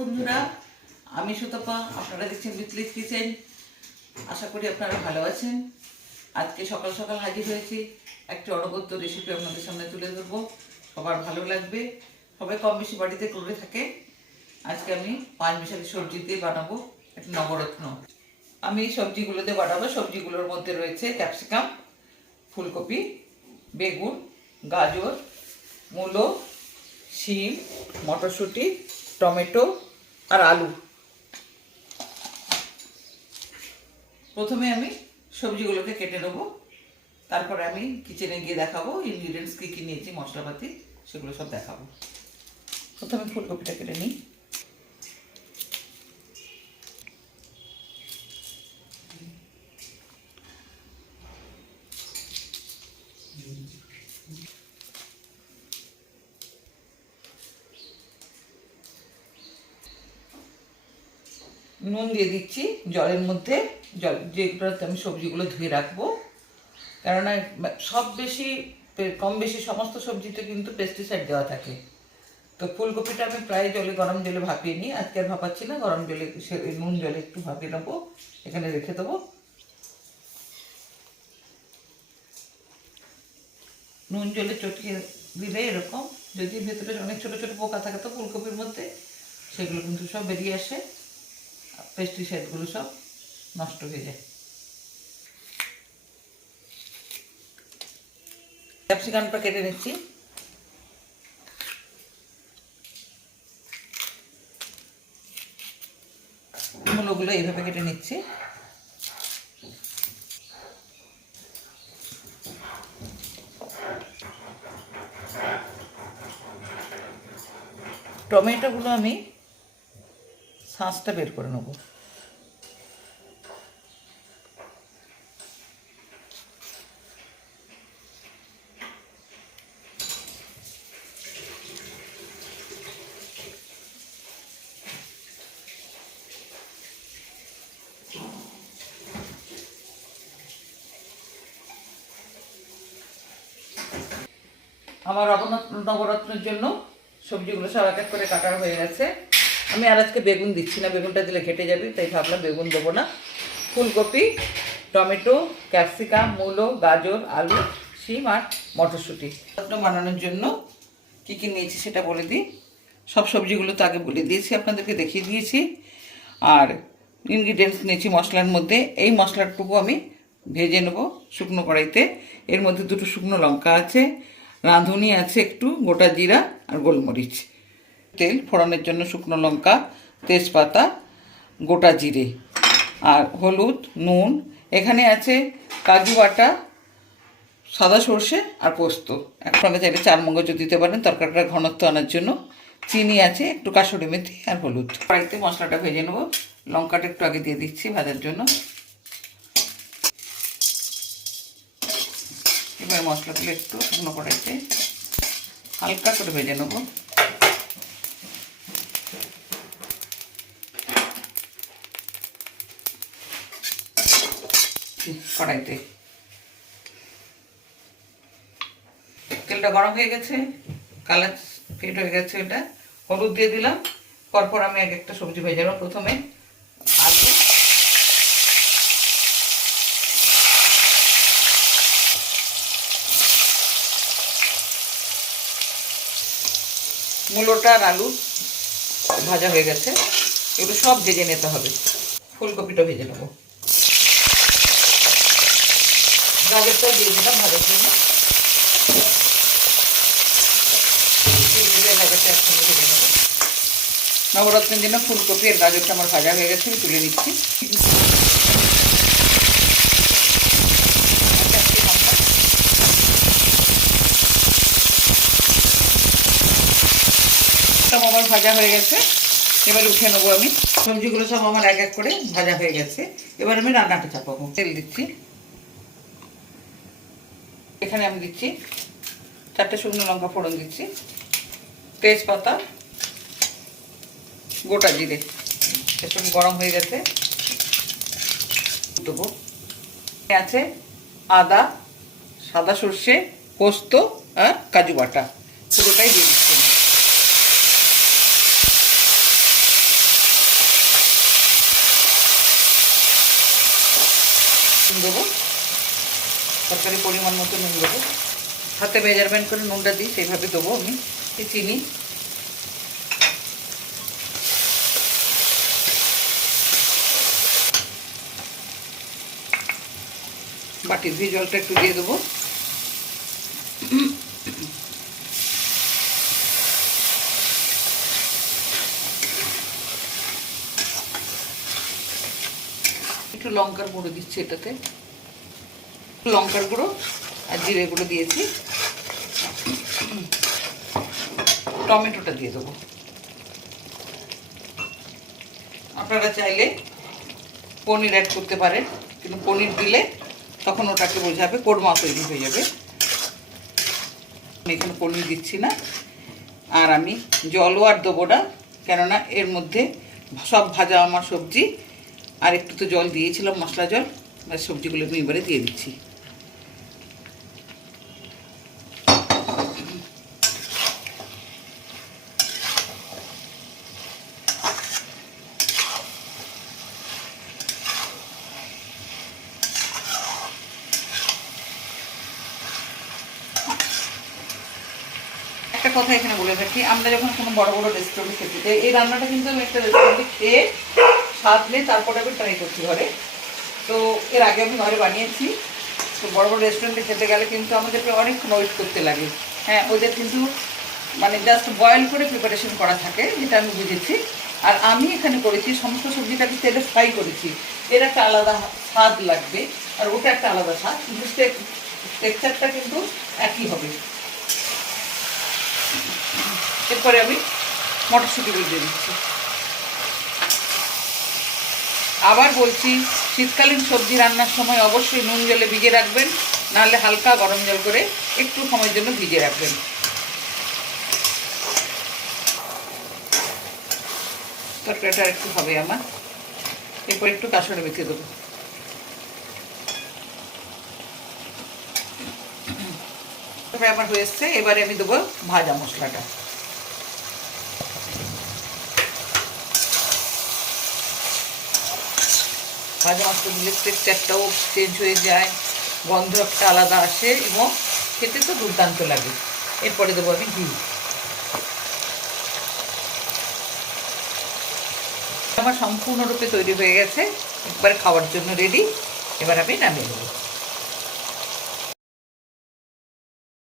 বন্ধুরা, আমি সুতপা, আপনারা দেখছেন বিপ্লিস কিচেন। আশা করি আপনারা ভালো আছেন। আজকে সকাল সকাল হাজির হয়েছি একটি অনবদ্য রেসিপি আপনাদের সামনে তুলে ধরবো। সবার ভালো লাগবে, সবাই কম বেশি বাড়িতে করে থাকে। আজকে আমি পাঁচ মিশালি সবজি দিয়ে বানাবো একটা নবরত্ন। আমি সবজিগুলো দিয়ে বানাবো, সবজিগুলোর মধ্যে রয়েছে ক্যাপসিকাম ফুলকপি, বেগুন, গাজর, মূলো, শিম, মটরশুঁটি, টমেটো আর আলু। প্রথমে আমি সবজিগুলোকে কেটে নেব। তারপরে আমি কিচেনে গিয়ে দেখাবো ইনগ্রিডিয়েন্টস কী কী নিয়েছি, মশলাপাতি, সেগুলো সব দেখাবো। প্রথমে ফুলকপিটা কেটে নিই। নুন দিয়ে দিচ্ছি, জলের মধ্যে জল যেগুলোতে আমি সবজিগুলো ধুয়ে রাখব। কেননা সব বেশি, কম বেশি সমস্ত সবজিতে কিন্তু পেস্টিসাইড দেওয়া থাকে। তো ফুলকপিটা আমি প্রায় জলে, গরম জলে ভাপিয়ে নিই। আজকে আর ভাপাচ্ছি না, গরম জলে নুন জলে একটু ভাপিয়ে নেব। এখানে রেখে দেবো। নুন জলে চটকিয়ে দিলে এরকম। যদি ভেতরে অনেক ছোট ছোট পোকা থাকে তো ফুলকপির মধ্যে, সেগুলো কিন্তু সব বেরিয়ে আসে। পেস্টিসাইডগুলো সব নষ্ট হয়ে যায়। ক্যাপসিকামটা কেটে নিচ্ছি। মূলগুলো এইভাবে কেটে নিচ্ছি। টমেটোগুলো আমি শাঁসটা বের করে নেব। আমার অবনত নবরত্নের জন্য সবজিগুলো সব এক এক করে কাটার হয়ে গেছে। আমি আর আজকে বেগুন দিচ্ছি না, বেগুনটা দিলে ঘেটে যাবে, তাই ভাবলাম বেগুন দেবো না। ফুলকপি, টমেটো, ক্যাপসিকাম, মূলো, গাজর, আলু, শিম আর মটরশুঁটি। বানানোর জন্য কী কী নিয়েছি সেটা বলে দিই। সব সবজিগুলো তো আগে বলে দিয়েছি, আপনাদেরকে দেখিয়ে দিয়েছি। আর ইনগ্রিডিয়েন্টস নিয়েছি মশলার মধ্যে। এই মশলাটুকু আমি ভেজে নেব শুকনো কড়াইতে। এর মধ্যে দুটো শুকনো লঙ্কা আছে, রাঁধুনি আছে একটু, গোটা জিরা আর গোলমরিচ। তেল ফোড়নের জন্য শুকনো লঙ্কা, তেজপাতা, গোটা জিরে আর হলুদ, নুন। এখানে আছে কাজু বাটা, সাদা সর্ষে আর পোস্ত। একসঙ্গে চাইলে চার মগজও দিতে পারেন তরকারিটা ঘনত্ব আনার জন্য। চিনি আছে, একটু কাসুরি মেথি আর হলুদ। কড়াইতে মশলাটা ভেজে নেব। লঙ্কাটা একটু আগে দিয়ে দিচ্ছি ভাজার জন্য। এবার মশলাগুলো একটু শুকনো কড়াইতে হালকা করে ভেজে নেব। কড়াইতে তেলটা গরম হয়ে গেছে, কালার ফেট হয়ে গেছে এটা। হলুদ দিয়ে দিলাম, পরপর আমি এক একটা সবজি ভেজে নেব প্রথমে। আলু। মূলোটা আর আলু ভাজা হয়ে গেছে, এগুলো সব ভেজে নিতে হবে। ফুলকপিটা ভেজে নেব। গাজরটা দিয়ে দিলাম ভাজার জন্য। নবরত্নের জন্য ফুলকপি আর গাজরটা আমার ভাজা হয়ে গেছে, আমি তুলে নিচ্ছি। সব আমার ভাজা হয়ে গেছে। এবার উঠে নেব আমি। সবজিগুলো সব আমার এক এক করে ভাজা হয়ে গেছে। এবার আমি রান্নাটা চাপাবো। তেল দিচ্ছি। এখানে আমি দিচ্ছি চারটে শুকনো লঙ্কা ফোড়ন দিচ্ছি, তেজপাতা, গোটা জিরে। এসব গরম হয়ে গেছে, দেবো। আছে আদা, সাদা সর্ষে, পোস্ত আর কাজু বাটা। পুরোটাই দিয়ে দিচ্ছি দেবো। তরকারি পরিমাণ মতো নুন দেবো। হাতে মেজারমেন্ট করে নুনটা দিই, সেইভাবে দেবো আমি। চিনি। বাটির দিয়ে জলটা একটু দিয়ে দেবো। একটু লঙ্কার গুঁড়ো দিচ্ছি এটাতে। লঙ্কার গুঁড়ো আর জিরে গুঁড়ো দিয়েছি। টমেটোটা দিয়ে দেবো। আপনারা চাইলে পনির অ্যাড করতে পারেন, কিন্তু পনির দিলে তখন ওটাকে বোঝাবে, কোরমা তৈরি হয়ে যাবে। আমি এখানে পনির দিচ্ছি না, আর আমি জলও আর দেবো না, কেননা এর মধ্যে সব ভাজা আমার সবজি, আর একটু তো জল দিয়েছিলাম, মশলা জল আর সবজিগুলো আমি এবারে দিয়ে দিচ্ছি। একটা কথা এখানে বলে রাখি, আমরা যখন কোনো বড় বড় রেস্টুরেন্টে খেতে যাই, এই রান্নাটা কিন্তু আমি একটা রেস্টুরেন্টে খেয়ে স্বাদ নিয়ে তারপরে আমি ট্রাই করছি ঘরে। তো এর আগে আমি ঘরে বানিয়েছি। তো বড় বড় রেস্টুরেন্টে খেতে গেলে কিন্তু আমাদেরকে অনেকক্ষণ ওয়েট করতে লাগে। হ্যাঁ ওদের কিন্তু মানে জাস্ট বয়েল করে প্রিপারেশন করা থাকে, যেটা আমি বুঝেছি। আর আমি এখানে করেছি, সমস্ত সবজিটাকে তেলে ফ্রাই করেছি। এর একটা আলাদা স্বাদ লাগবে, আর ওটা একটা আলাদা স্বাদ, কিন্তু টেক্সচারটা কিন্তু একই হবে। এরপরে আমি মটরশুঁটিগুলো দিয়ে দিচ্ছি। আবার বলছি, শীতকালীন সবজি রান্নার সময় অবশ্যই নুন জলে ভিজে রাখবেন, নাহলে হালকা গরম জল করে একটু সময়ের জন্য ভিজে রাখবেন। তরকারিটা একটু হবে আমার। এরপর একটু কাঁচড়ে মেখে দেবো। তবে আমার হয়ে এসছে এবারে আমি দেবো ভাজা মশলাটা। ভাজা মশলা দিলে টেক্সচারটাও চেঞ্জ হয়ে যায়, গন্ধ একটা আলাদা আসে এবং খেতে তো দুর্দান্ত লাগে। এরপরে দেবো আমি ঘি। আমার সম্পূর্ণরূপে তৈরি হয়ে গেছে, একবার খাওয়ার জন্য রেডি এবার আমি নামিয়ে নেব।